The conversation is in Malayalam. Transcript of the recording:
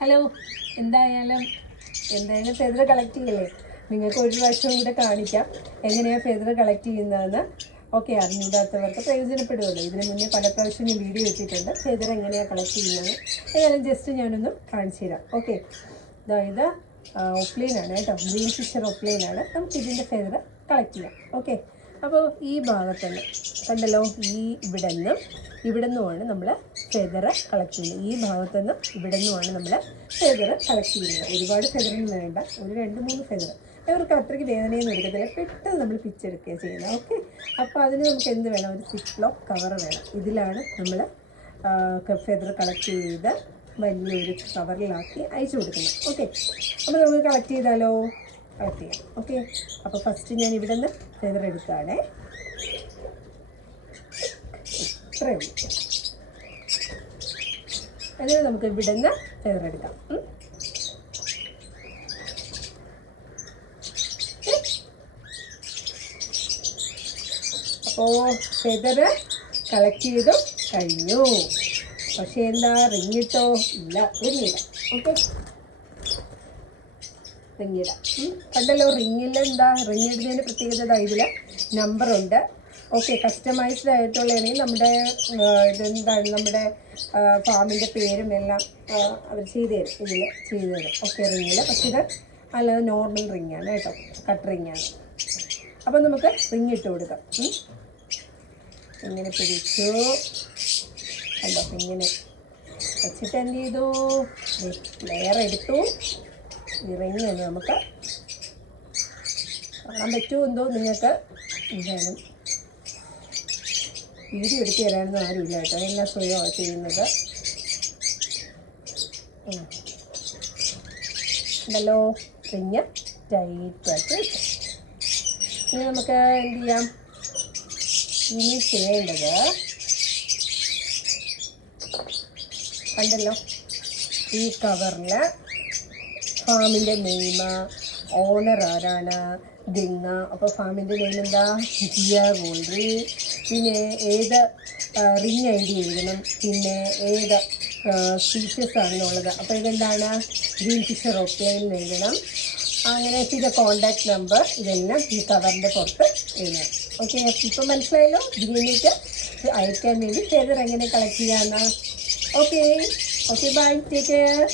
ഹലോ, എന്തായാലും ഫെദർ കളക്ട് ചെയ്യല്ലേ? നിങ്ങൾക്ക് ഒരു പ്രാവശ്യം കൂടെ കാണിക്കാം എങ്ങനെയാണ് ഫെദർ കളക്ട് ചെയ്യുന്നതെന്ന്. ഓക്കെ, അറിഞ്ഞൂടാത്തവർക്ക് പ്രയോജനപ്പെടുമല്ലോ. ഇതിന് മുന്നേ പല പ്രാവശ്യം ഞാൻ വീഡിയോ ഇട്ടിട്ടുണ്ട് ഫെദർ എങ്ങനെയാണ് കളക്ട് ചെയ്യുന്നത്. ഏതായാലും ജസ്റ്റ് ഞാനൊന്ന് കാണിച്ചു തരാം. ഓക്കെ, ഇത് ഒപ്ലൈനാണ് കേട്ടോ, ഗ്രീൻ ഫിഷർ ഒപ്ലൈനാണ്. നമുക്ക് ഇതിൻ്റെ ഫെദർ കളക്ട് ചെയ്യാം. ഓക്കെ, അപ്പോൾ ഈ ഭാഗത്തുനിന്ന് കണ്ടല്ലോ, ഇവിടെ നിന്നുമാണ് നമ്മൾ ഫെദർ കളക്ട് ചെയ്യുന്നത്. ഈ ഭാഗത്തുനിന്ന് ഇവിടെ നിന്നുമാണ് നമ്മൾ ഫെദർ കളക്ട് ചെയ്യുന്നത്. ഒരുപാട് ഫെദറൊന്നും വേണ്ട, ഒരു 2-3 ഫെദർ. അവർക്ക് അത്രയ്ക്ക് വേദനയൊന്നും എടുക്കത്തില്ല, പെട്ടെന്ന് നമ്മൾ പിച്ചെടുക്കുകയാണ് ചെയ്യുന്നത്. ഓക്കെ, അപ്പോൾ അതിന് നമുക്ക് എന്ത് വേണം? ഒരു സിപ്ലോക്ക് കവർ വേണം. ഇതിലാണ് നമ്മൾ ഫെദർ കളക്ട് ചെയ്ത് വലിയൊരു കവറിലാക്കി അയച്ചു കൊടുക്കുന്നത്. ഓക്കെ, അപ്പോൾ നമുക്ക് കളക്ട് ചെയ്താലോ? കളക്ട് ചെയ്യാം. ഓക്കെ, അപ്പോൾ ഫസ്റ്റ് ഞാൻ ഇവിടെ നിന്ന് ഫെദർ എടുക്കുകയാണേ. ഇത്രയും എന്നിട്ട് നമുക്ക് ഇവിടെ നിന്ന് ഫെദർ എടുക്കാം. അപ്പോൾ ഫെദർ കളക്ട് ചെയ്തു കഴിഞ്ഞു. പക്ഷേ എന്താ, റിങ്ങിട്ടോ? ഇല്ല, റിങ്ങിടാം. ഓക്കെ, റിങ്ങിടാം. കണ്ടല്ലോ, റിങ്ങിലെന്താ, റിങ്ങിടുന്നതിന് പ്രത്യേകത ഇതിൽ നമ്പറുണ്ട്. ഓക്കെ, കസ്റ്റമൈസ്ഡ് ആയിട്ടുള്ളതാണെങ്കിൽ നമ്മുടെ ഇതെന്താണ്, നമ്മുടെ ഫാമിൻ്റെ പേരും എല്ലാം അവർ ചെയ്തു തരും, ഇതിൽ ചെയ്തു തരും. ഓക്കെ, റിങ്ങിൽ. പക്ഷേ ഇത് അല്ലാതെ നോർമൽ റിങ്ങാണ് കേട്ടോ, കട്ട് റിങ്ങാണ്. അപ്പം നമുക്ക് റിങ് ഇട്ട് കൊടുക്കാം. ഇങ്ങനെ പിടിച്ചു കണ്ടോ, ഇങ്ങനെ വെച്ചിട്ട് എന്ത് ചെയ്തു, ലെയർ എടുത്തു. ഈ റിങ് ഒന്ന് നമുക്ക് കാണാൻ പറ്റുമോ എന്തോ നിങ്ങൾക്ക്. എന്തായാലും വീഡിയോ എടുത്ത് തരാനൊന്നും ആരുമില്ല കേട്ടോ, എല്ലാം സ്വയമാണ് ചെയ്യുന്നത്. ഉണ്ടല്ലോ, റിങ് ടൈറ്റായിട്ട്. ഇനി നമുക്ക് എന്ത് ചെയ്യാം? ഇനി ചെയ്യേണ്ടത് കണ്ടല്ലോ, ഈ കവറിൽ ഫാമിൻ്റെ നെയിം, ഓണർ ആരാണ്, ദിങ്ങ. അപ്പോൾ ഫാമിൻ്റെ നെയിം എന്താ? ജിയ ഗോൾഡറി. പിന്നെ ഏത് റിങ് ഐ ഡി എഴുതണം, പിന്നെ ഏത് സ്പീഷ്യസ് ആണെന്നുള്ളത്. അപ്പോൾ ഇതെന്താണ്? ഗ്രീൻ ഫിഷർ ഒപ്ലൈൻ എഴുതണം. അങ്ങനെ പിന്നെ കോണ്ടാക്ട് നമ്പർ, ഇതെല്ലാം ഈ കവറിൻ്റെ പുറത്ത് എഴുതണം. ഓക്കെ, ഇപ്പം മനസ്സിലായല്ലോ ഇതിലേക്ക് അയക്കാൻ വേണ്ടി ഫെദർ എങ്ങനെ കളക്ട് ചെയ്യാമെന്ന്. Okay, bye, take care.